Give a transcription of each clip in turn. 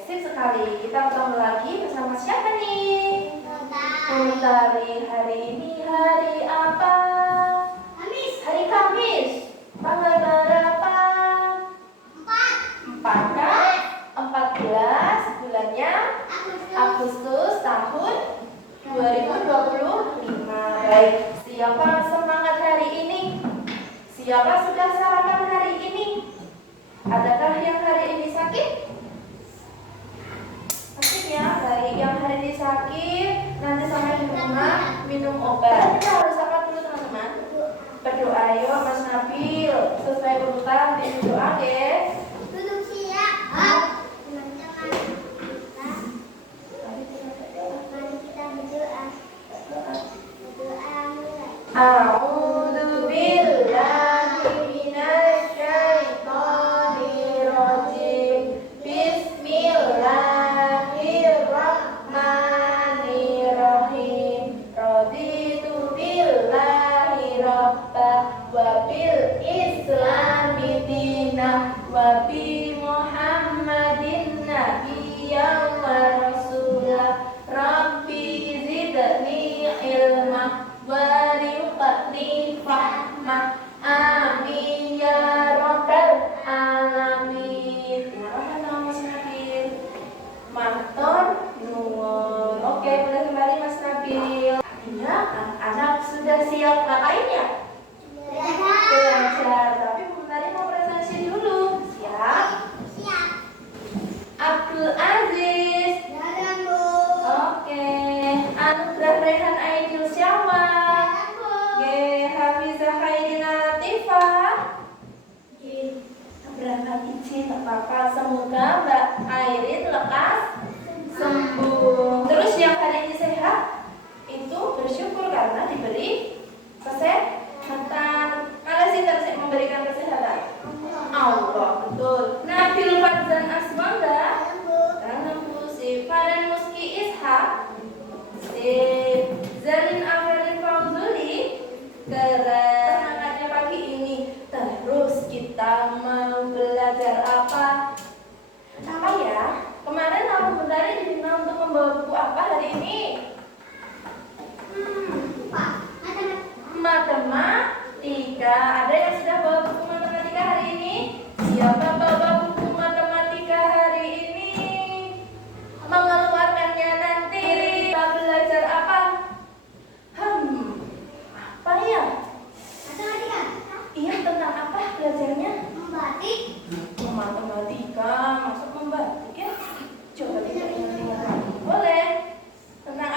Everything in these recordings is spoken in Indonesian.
sip sekali. Kita ketemu lagi bersama siapa nih? Utari. Hari ini hari apa? Kamis. Hari Kamis. Tanggal berapa? 4 kan? 14 bulannya Agustus tahun 2025. Baik, siapa semangat hari ini? Siapa sudah sarapan hari ini? Adakah yang hari ini sakit? Sakit ya, baik. Yang hari ini sakit, nanti sampai di rumah minum obat. Kita harus apa dulu teman-teman? Berdoa. Yuk Mas Nabil, sesuai urutan di doa ya. Duduk siap. Mari kita berdoa. Berdoa mulai. A'udzu billahi minasyaitonir rajim. Bismillahirrahmanirrahim. Raditu billahi rabba wa bil islami dina wa bi Muhammadin nabiyyan wa rasulah. Rabbi zidni ilma warifqni fahma. Amin ya rabbal alamin. Apa nama Mas Nabil? Matur nuwun. Oke, boleh kembali Mas Nabil. Artinya anak-anak sudah siap ngapain ya? Belajar. Tapi Bu Mentari mau presentasi dulu. Siap? Siap. Abdul Aziz. Jalan, Bu. Oke. Anugerah Rehan Aidil Syawal. Jalan, Bu. Hafizah Khairina Latifah. Berangkat izin nggak apa-apa. Semoga Mbak Airin lekas sembuh. Terus yang hari ini sehat itu bersyukur karena diberi kesehatan. Mana sih harus memberikan kesehatan? Allah, betul. Nabil Farzan Asmangga. Jalan, Bu. Tanam Musif Faran Muski Ishak. Zalin Afrin Fauzuli. Keren semangatnya pagi ini. Terus kita mau belajar apa? Apa ya? Kemarin aku Bundari diminta untuk membawa buku apa hari ini? Lupa. Matematika. Ada yang sudah bawa buku matematika hari ini? Siapa bawa buku matematika hari ini? Mengeluarkannya nanti. Kita belajar apa? Apa ya? Matematika. Iya, tentang apa belajarnya? Membatik. Matematika, masuk membatik ya? Coba kita ingat-ingat lagi. Boleh. Tentang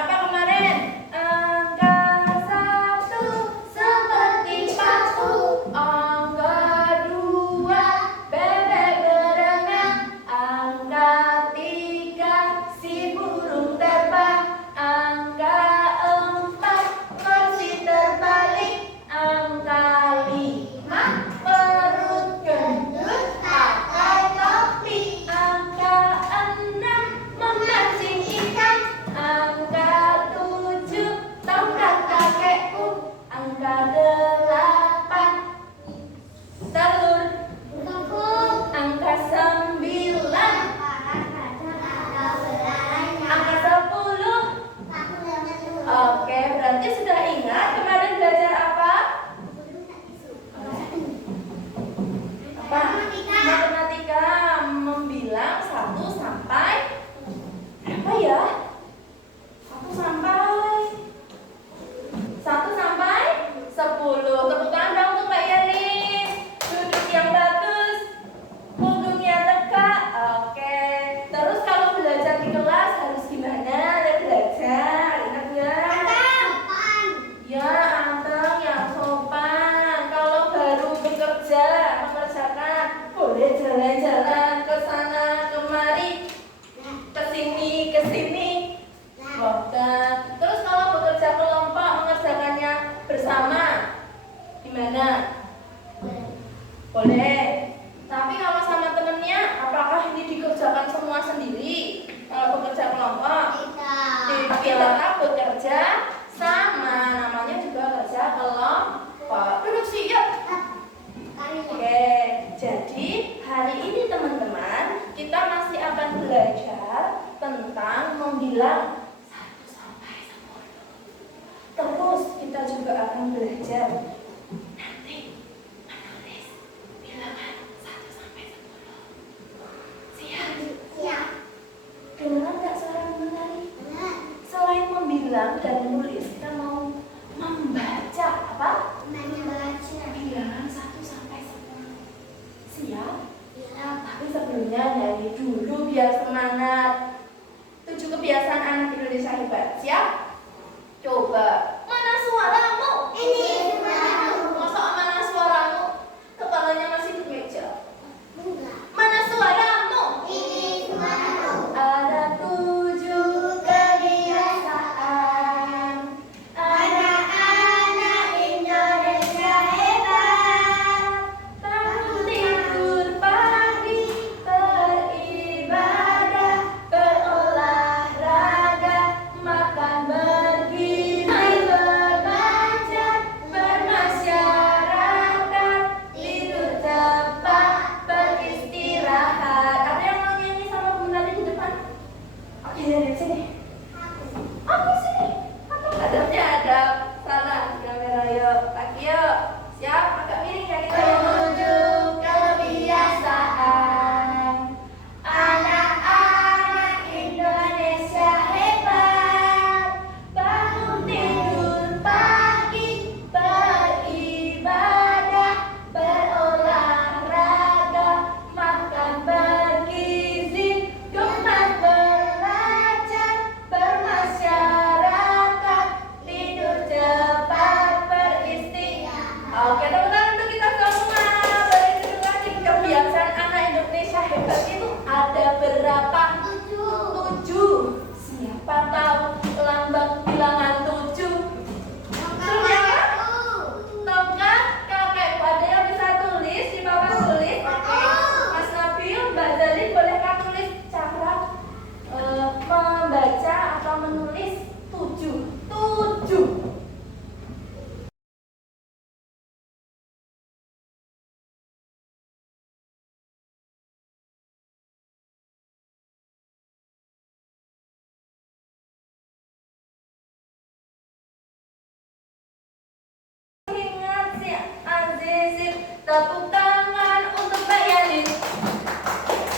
akan belajar tentang membilang 1 sampai 10. Terus kita juga akan belajar nanti menulis bilangan 1 sampai 10. Siap? Siap. Dengar nggak suara menari? Benar. Selain membilang dan menulis, kita mau membaca apa? Membaca. Bilangan 1 sampai 10. Siap? Iya. Tapi sebelumnya nyanyi dulu biar semangat. 7 kebiasaan anak Indonesia hebat. Siap? Coba. Mana suaramu? Ini suaramu. Masa mana suaramu? Kepalanya masih di meja. Enggak. Mana suaramu? Ini suaramu. Ada 7 kebiasaan Anak-anak Indonesia hebat. bangun tidur pagi, beribadah, berolahraga, makan bergizi, membaca, bermasyarakat, tidur cepat, beristirahat. Ada yang mau nyanyi sama Bu Nali di depan? Oke, dari sini. Aku sini. Adabnya adab. Sana, kamera yuk. Lagi yuk. Siap? Agak miring ya kita. 7 kebiasaan anak-anak Indonesia hebat. Bangun tidur pagi, beribadah, berolahraga, makan bergizi, gemar belajar, bermasyarakat, tidur cepat, beristirahat. Oke, teman-teman, untuk kita semua boleh duduk lagi. Kebiasaan anak Indonesia hebat itu ada berapa? 7. Siapa tahu lambang bilangan 7? Tongkat, kakek, ada yang bisa tulis, di papan tulis. Oke. Mas Nabil, Mbak Zalin, bolehkah tulis cara membaca atau menulis 7? 7. Ingat si Azizin, tepuk tangan untuk Mbak Yanin.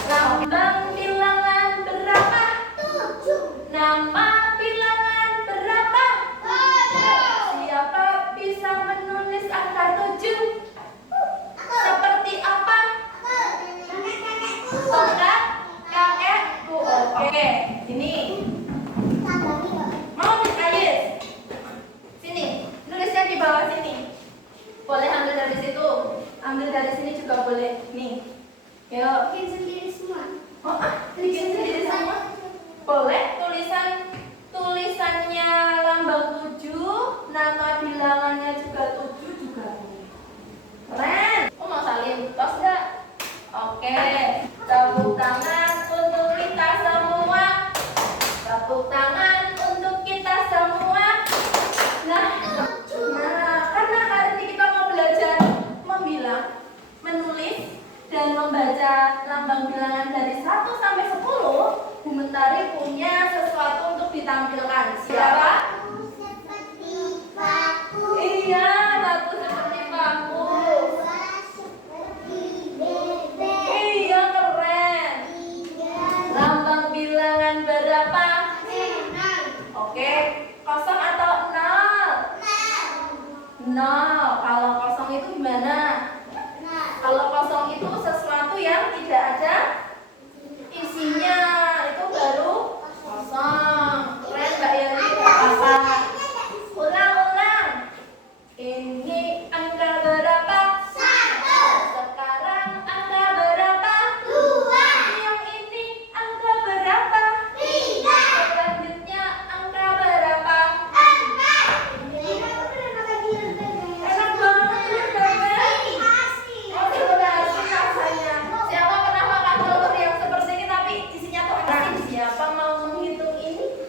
Lambang bilangan berapa? 7. Nama bilangan berapa? 7. Siapa bisa menulis angka 7? Aku. Seperti apa? Aku. Kakek-kakekku. Tongkat, kakekku. Oke, ini. Tambah yuk. Mau Miss Ayes? Sini, nulisnya di bawah sini. Boleh ambil dari situ. Ambil dari sini juga boleh. Nih. Yuk. Bikin sendiri semua. Oh, bikin sendiri semua. Boleh tulisannya lambang 7, nama bilangannya juga 7 juga boleh. Keren. Oh, mau salin tos enggak? Oke. Tepuk tangan untuk kita semua. Tepuk tangan untuk kita semua. Nah, karena hari ini kita mau belajar membilang, menulis, dan membaca lambang bilangan dari 1 sampai 10, Bu Mentari punya sesuatu untuk ditampilkan. Siapa? Aku seperti paku. Iya, satu seperti paku. Dua seperti bebek. Iya, keren. 3 Lambang bilangan berapa? 6. Oke, 0 atau 0? 0. Kalau 0 itu gimana? Kalau 0 itu sesuatu yang tidak ada isinya, itu baru 0. Keren Mbak Yani. Apa? Ulang-ulang. Ini angka berapa? 1. Sekarang angka berapa? 2. Yang ini angka berapa? 3. Selanjutnya angka berapa? 4. Ini aku pernah makan di bebek. Enak banget ya bebek. Asli. Oh, sudah asik rasanya. Siapa pernah makan telur yang seperti ini tapi isinya tuh asin? Siapa mau menghitung ini?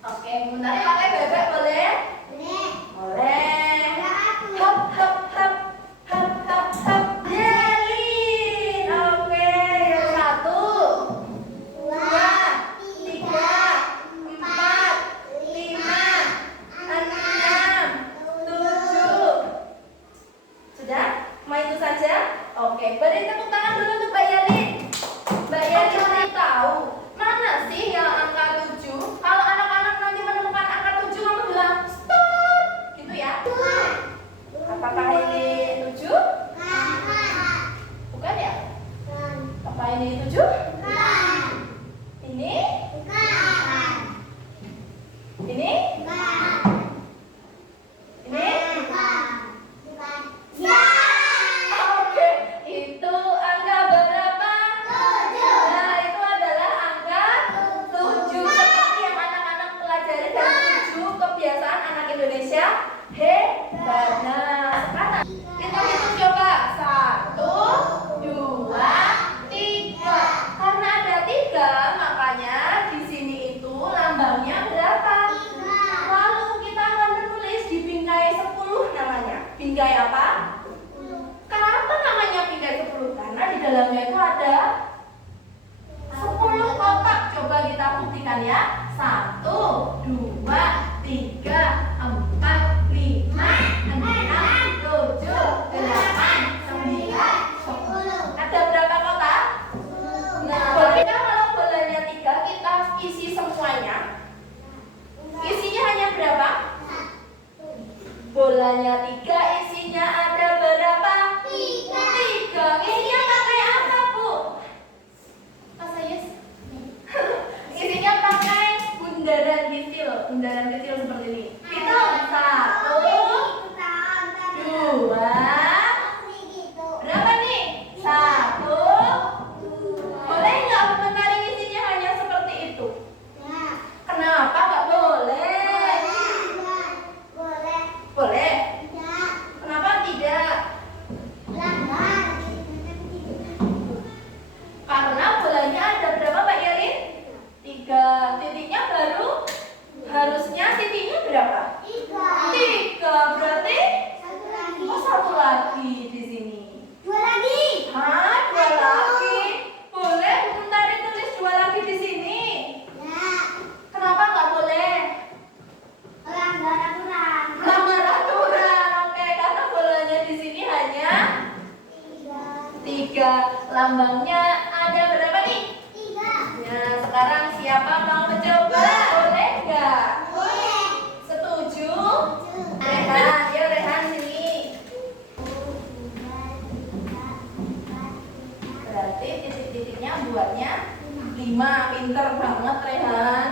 Oke, bentar ya, pakai bebek boleh? Boleh. Hop hop hop hop hop hop. Jelin. Oke, yang 1. berikan ya. 1, 2, 3, 4, 5, 6, 7, 8, 9, 10. Ada berapa kotak? Nah, bolehkah kalau bolanya 3 kita isi semuanya? Isinya hanya berapa? Bolanya 3, isinya ada berapa? 3. Isinya pakai apa, Bu? Mas Ayus? Isinya pakai bundaran kecil. Bundaran kecil seperti ini. Hitung. 1, 2. Berapa nih? 1. Boleh nggak komentari isinya hanya seperti itu? Kenapa nggak boleh? Boleh. Kenapa tidak? Karena bolanya ada berapa, Mbak Yelin? 3. Titiknya baru harusnya titiknya berapa? 3. Berarti satu lagi di sini. 2 lagi. Hah? 2 lagi? Boleh komentari tulis 2 lagi di sini. Kenapa nggak boleh? Melanggar aturan. Oke, karena bolanya di sini hanya 3. Lambangnya ada berapa nih? 3. Nah, sekarang siapa mau mencoba? Boleh nggak? Boleh. Setuju? Rehan, yuk Rehan sini. Berarti titik-titiknya buatnya 5. Pinter banget Rehan.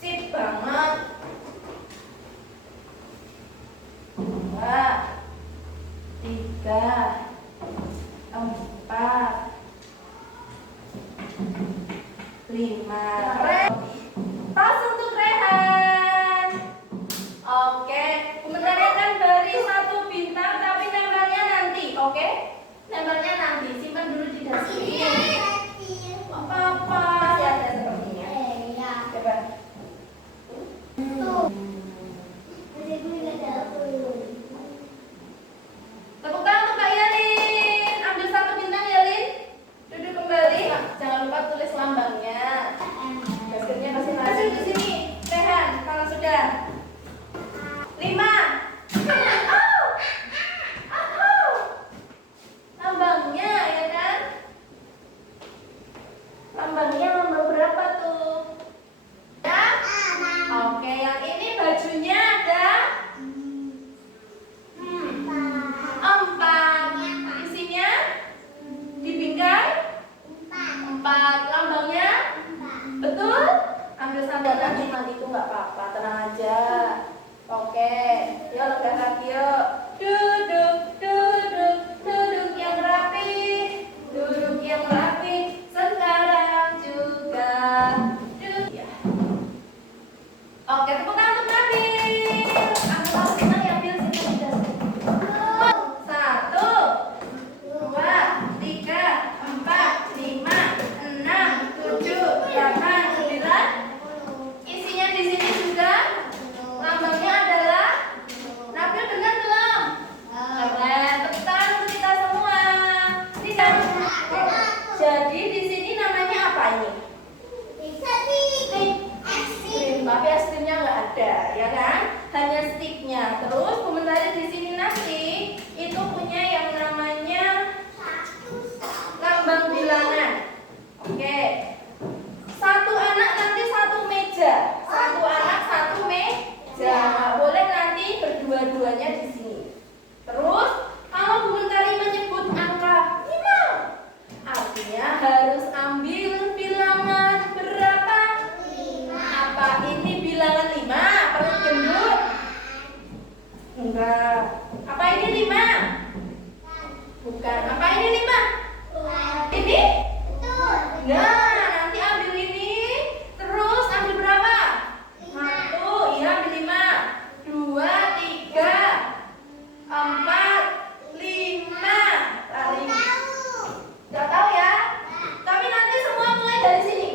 Sip banget. 2, 3, 4, 5. Keren. Pas untuk Rehan. Oke, komentarnya kan beri 1 bintang tapi nempelnya nanti, oke? Nempelnya nanti, simpan dulu di dasirin. Apa-apa, ya ada sepertinya. Coba. Tepuk tangan untuk Kak Yelin. Ambil 1 bintang Yelin. Duduk kembali. Jangan lupa tulis lambangnya. Baskernya masing-masing di sini. Rehan, kalau sudah. 5. Lambangnya ya kan? Lambangnya lambang berapa tuh? Ya? Oke, yang ini bajunya ada 4. Isinya dibingkai 4. Lambangnya betul? Ambil sandal lagi itu nggak apa-apa, tenang aja. Oke, yuk lega kaki yuk. Duduk, duduk, duduk yang rapi, duduk yang rapi. Sekarang juga duduk. Ya. Oke, tepuk tangan untuk Nabil. Ambil tahu senang ya, Bil, sini tidak. 1, 2, 3, 4, 5, 6, 7, 8, 9. Isinya di sini juga. Lambangnya adalah Nabil, benar belum? Keren. Tepuk tangan untuk kita semua. Ini kan. Jadi di sini namanya apa ini? Stick es krim. Tapi es krimnya nggak ada, ya kan? Hanya sticknya. Terus komentari di sini nanti itu punya yang namanya lambang bilangan. Oke. 1 anak nanti 1 meja. 1 anak 1 meja. Nggak boleh nanti berdua-duanya di sini. Terus kalau Bu Mentari menyebut angka 5, artinya harus ambil bilangan berapa? 5. Apa ini bilangan 5? Perut gendut? Enggak. Apa ini 5? Bukan. Apa ini 5? Ini? Nah, nanti ambil ini. Terus ambil berapa? 1. Iya, ambil 5. 2, 3, 4, 5. Tarik. Gak tahu ya? Tapi nanti semua mulai dari sini.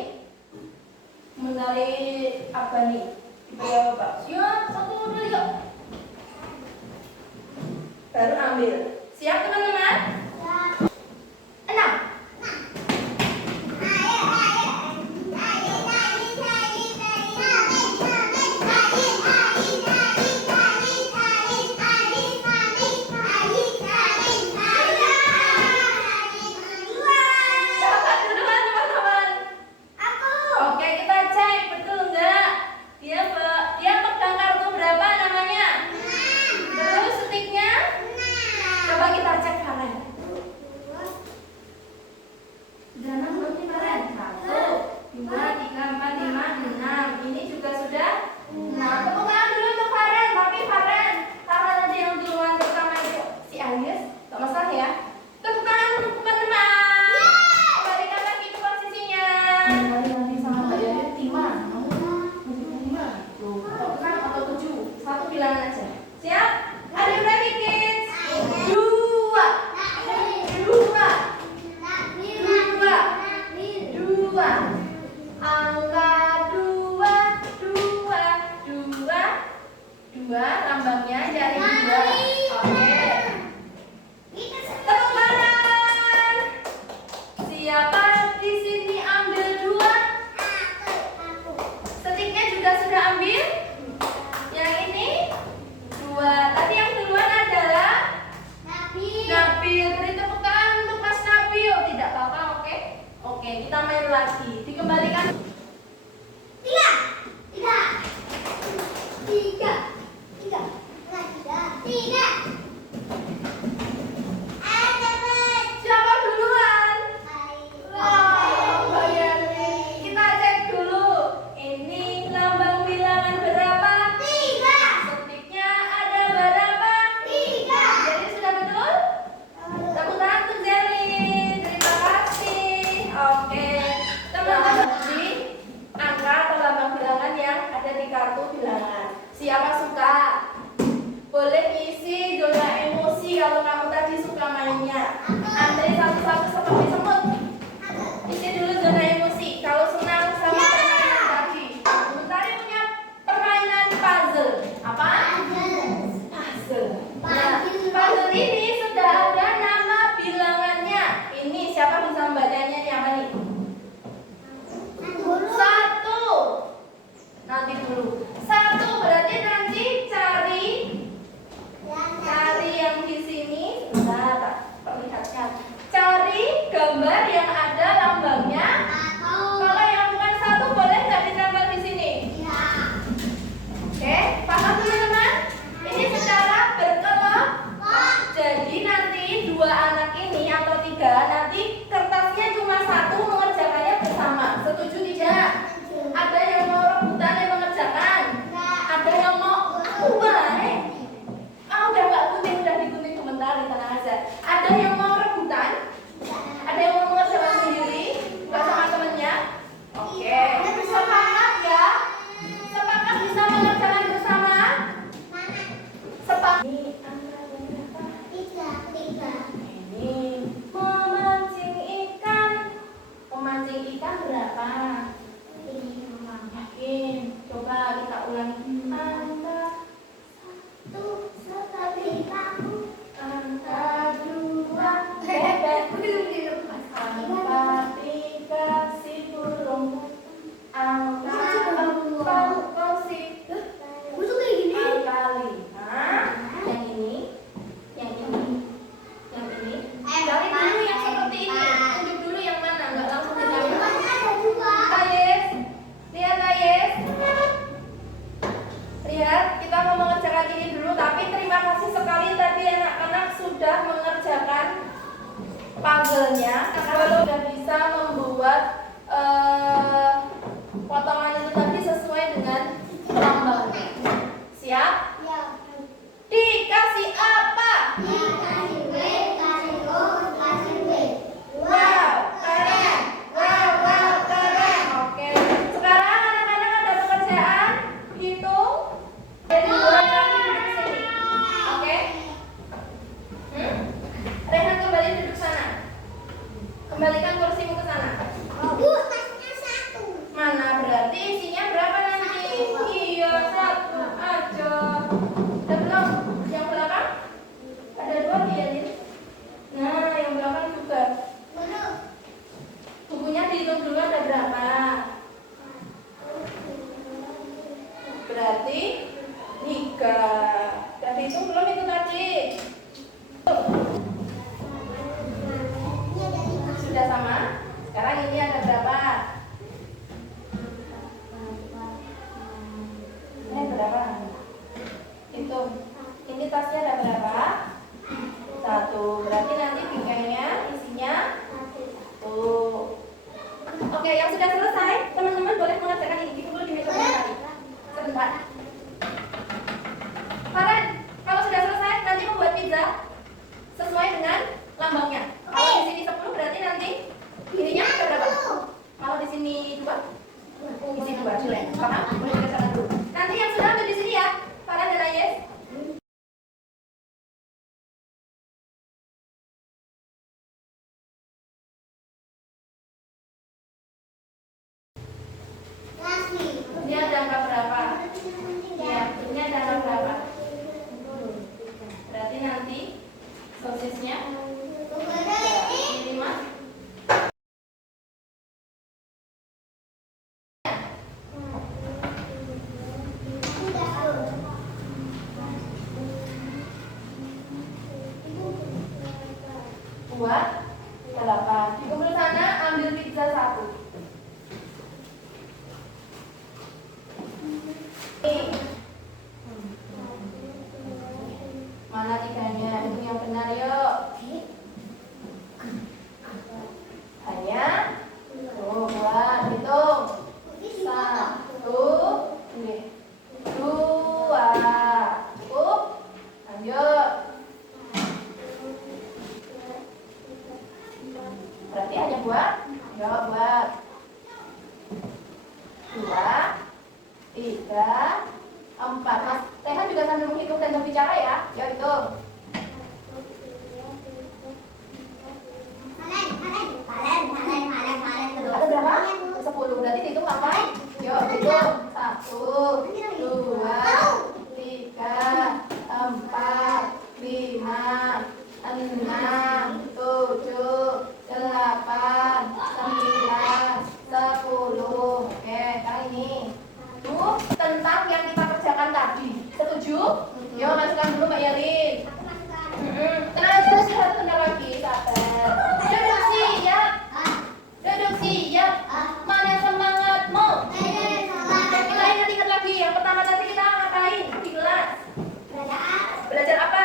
Mencari apa nih? Ayo, Pak. Siap, 1, 2, 3. Baru ambil. Siap, teman-teman? 6. ini juga sudah 6. Tepuk tangan dulu untuk Faren, tapi Faren karena tadi yang duluan pertama itu si Alias, gak masalah ya. Tepuk tangan untuk teman-teman. Kembalikan lagi ke posisinya. Nanti sama Mbak Yani timah. Kamu timah. Tuh, atau 6 atau 7. Satu bilangan aja. Siap? Are you ready, kids? 2. 2. Angka 2, lambangnya jari 2. Oke. Tepuk tangan. Siapa di sini ambil 2? Setiknya juga sudah ambil? Yang ini 2. Tadi yang duluan adalah Nabil. Beri tepuk tangan untuk Mas Nabil. Tidak apa-apa, oke? Oke, kita main lagi. Dikembalikan. 3. Siapa duluan? Wow, Mbak Yani. Kita cek dulu. Ini lambang bilangan berapa? 3. Setiknya ada berapa? 3. Jadi sudah betul? Tepuk tangan untuk Zelin. Terima kasih. Oke. Teman-teman, di angka atau lambang bilangan yang ada di kartu bilangan. Siapa suka? Boleh isi zona emosi kalau kamu tadi suka mainnya. Antri satu-satu seperti semut. Isi dulu zona emosi. Kalau senang sama permainan tadi. Mentari punya permainan puzzle. Apa? Puzzle. Nah, puzzle ini sudah ada nama bilangannya. Ini siapa bisa membacanya nih apa nih? 1. Nanti dulu. 1 berarti nanti cari yang di sini. Nah, tak perlihatkan. Cari gambar yang ada lambangnya. Kalau yang bukan 1 boleh nggak ditambah di sini? Oke, paham teman-teman? Ini secara berkelompok. Jadi nanti 2 anak ini atau 3 nanti kertasnya cuma 1 mengerjakannya bersama. Setuju tidak? Ada yang mau rebutan yang mengerjakan? Ada yang mau aku baik? Udah nggak gunting, udah digunting sebentar, tenang aja. Ada yang mau rebutan? Ada yang mau mengerjakan sendiri? Nggak sama temennya? Oke, sepakat ya? Sepakat bisa mengerjakan bersama? Sepakat. Ini angka berapa? 3. Ini memancing ikan. Memancing ikan berapa? Yakin? Coba kita ulangi. Angka 2 bebek. Angka 3 si burung. Angka 4 kursi. Angka 5 yang ini. Cari dulu yang seperti ini. Tunjuk dulu yang mana, nggak langsung ditambah. Ayes, lihat Ayes. Lihat, kita mau mengerjakan ini dulu. Tapi terima kasih sekali tadi anak-anak sudah mengerjakan puzzle-nya. Kalau sudah bisa membuat potongan itu tadi sesuai dengan lambangnya. Siap? Dikasih apa? Wow, keren. Wow, keren. Oke. Sekarang anak-anak ada pekerjaan hitung dari mulai lagi duduk sini. Oke? Rehan kembali duduk sana. Kembalikan kursimu ke sana. Mana berarti isinya berapa nanti? Iya, 1 aja. Udah belum? Yang belakang? Ada 2 dia nih. Nah, yang belakang juga. Bukunya dihitung dulu ada berapa? Berarti 3. Udah dihitung belum itu tadi? Sudah sama? Sekarang ini ada berapa? Ini berapa? Hitung. Ini tasnya ada berapa? 1. Berarti nanti bingkainya isinya 1. Oke, yang sudah selesai, teman-teman boleh mengerjakan ini. Dikumpul di meja. isi 2 jelek. Paham? Boleh dikerjakan dulu. Nanti yang sudah ambil di sini ya. Farah dan Ayes. Ini ada angka berapa? Ya, ini ada angka berapa? Berarti nanti sosisnya 5. Buat 8. Di kumpul sana ambil pizza 1. Mana tiganya? Itu yang benar yuk. Hanya buat hitung 1, 2. Cukup? Lanjut. Berarti hanya buat? Yuk buat 2, 3, 4. Mas Tehan juga sambil menghitung dan berbicara ya. Yuk hitung. Ada berapa? 10. Berarti dihitung apa? Yuk hitung. 1, 2, 3, 4, 5, 6, 7, 8, 9, 10. Oke, kali ini. Itu tentang yang kita kerjakan tadi. Setuju? Yuk masukkan dulu Mbak Yelin. Tenang aja, istirahat sebentar lagi. Sabar. Duduk siap. Duduk siap. Mana semangatmu? Kita ingat-ingat lagi. Yang pertama tadi kita ngapain di kelas? Belajar apa?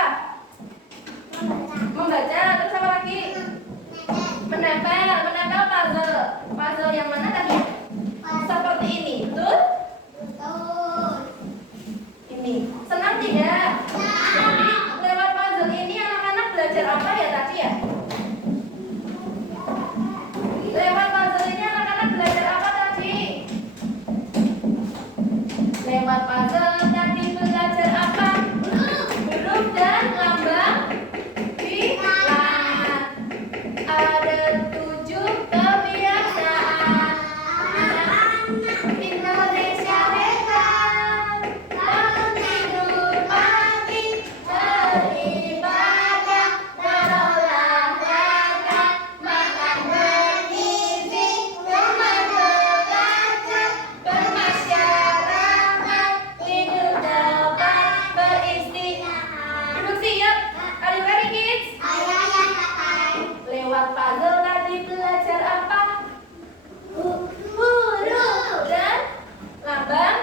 Membaca. Terus apa lagi? Menempel. Menempel puzzle. Puzzle yang mana tadi? Seperti ini. Betul? Ini. Senang tidak? Jadi lewat puzzle ini anak-anak belajar apa ya tadi ya? Lewat puzzle ini anak-anak belajar apa tadi? Lewat puzzle tadi belajar apa? Huruf dan lambang bilangan. Ada 7 kebiasaan. Indonesia hebat. Bangun tidur pagi, beribadah, berolahraga, makan bergizi, teman belajar, bermasyarakat, hidup dapat beristirahat. Duduk siap. Are you ready kids? Lewat puzzle tadi belajar apa? Huruf dan lambang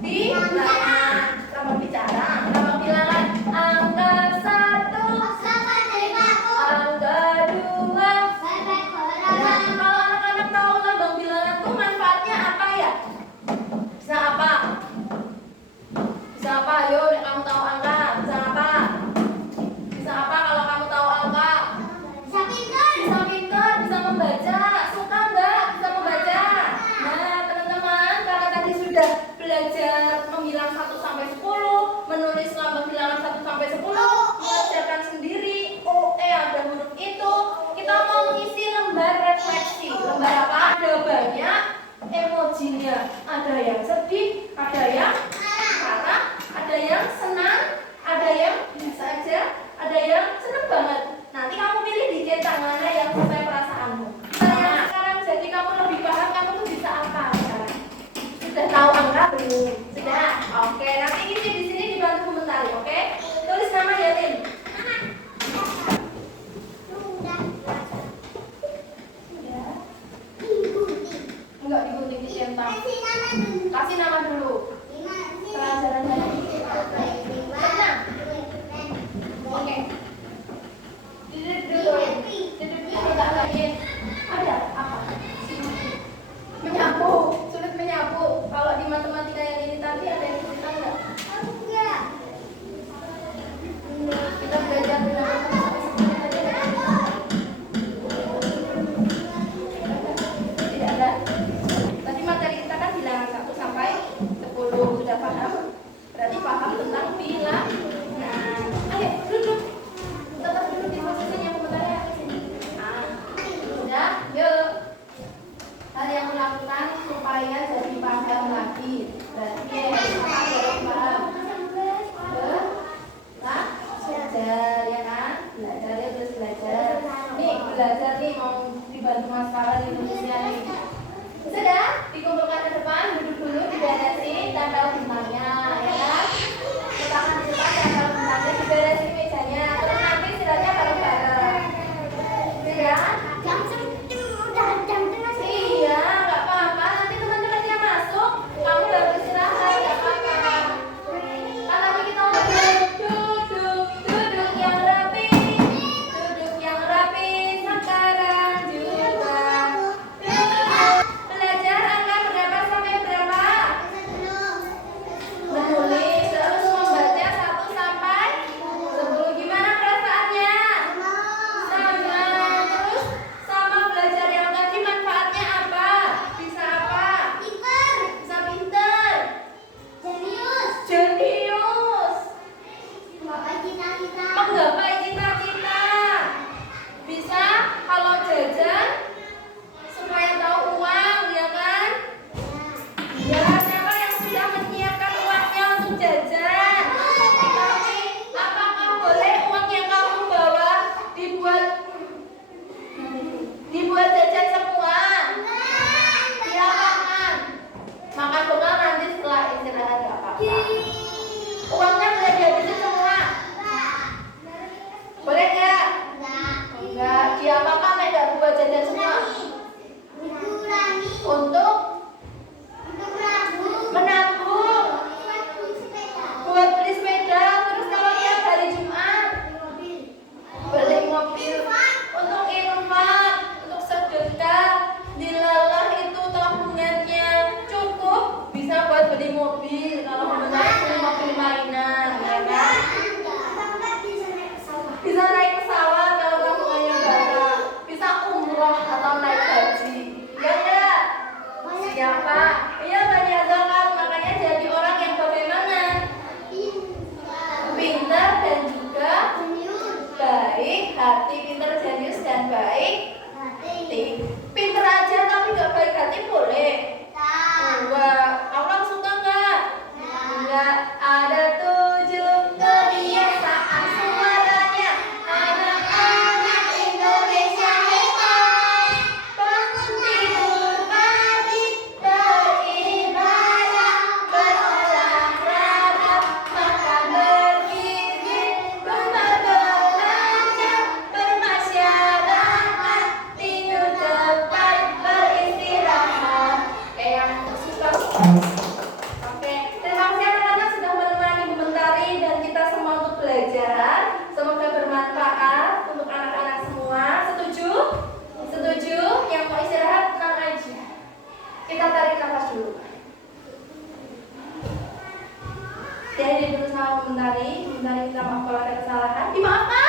bilangan. Lambang bicara, lambang bilangan. Angka 1, angka 2. Dan kalau anak-anak tahu lambang bilangan tuh manfaatnya apa ya? Bisa apa? Bisa apa? Ayo, kamu tahu angka. Bisa apa? Bisa apa kalau kamu tahu angka? Bisa pintar, bisa membaca. Suka enggak bisa membaca? Nah, teman-teman, karena tadi sudah belajar menghilang 1 sampai 10, menulis lambang bilangan 1 sampai 10, mengerjakan sendiri. Ada huruf itu. Kita mau mengisi lembar refleksi. Lembar apa? Ada banyak emojinya. Ada yang sedih, ada yang marah, ada yang senang, ada yang biasa aja, ada yang senang banget. Nanti kamu pilih dicetak mana yang sesuai perasaanmu. Nah, sekarang jadi kamu lebih paham kamu tuh bisa apa sekarang. Sudah tahu angka belum? Sudah. Oke, nanti isi di sini dibantu komentari, oke? Tulis nama Yatin. Enggak digunting dicetak. Kasih nama dulu. Pelajaran tadi. Tenang. Oke. Duduk dulu. Duduk dulu tak lagi. Ada apa? Menyapu. Sulit menyapu. Kalau di matematika yang ini tadi ada yang kesulitan enggak? Kita belajar bilangan sampai 10 tadi ada. Tidak ada. Tadi materi kita Iya, banyak zakat. Makanya jadi orang yang bagaimana? Pintar dan juga baik hati. Pintar, jenius dan baik hati. Pintar aja tapi nggak baik hati boleh? Enggak. Allah suka nggak? Enggak. Ada 7 kebiasaan suaranya. Anak-anak Indonesia hebat. Bangun tidur pagi, beribadah, berolahraga, makan bergizi, berbelanja, bermasyarakat, tidur cepat, beristirahat. Yang suka. Oke, terima kasih anak-anak sudah menemani Bu Mentari dan kita semua untuk belajar. Semoga bermanfaat untuk anak-anak semua. Setuju? Setuju? Yang mau istirahat tenang aja. Kita tarik nafas dulu. Jadi dulu sama Bu Mentari minta maaf kalau ada kesalahan. Dimaafkan.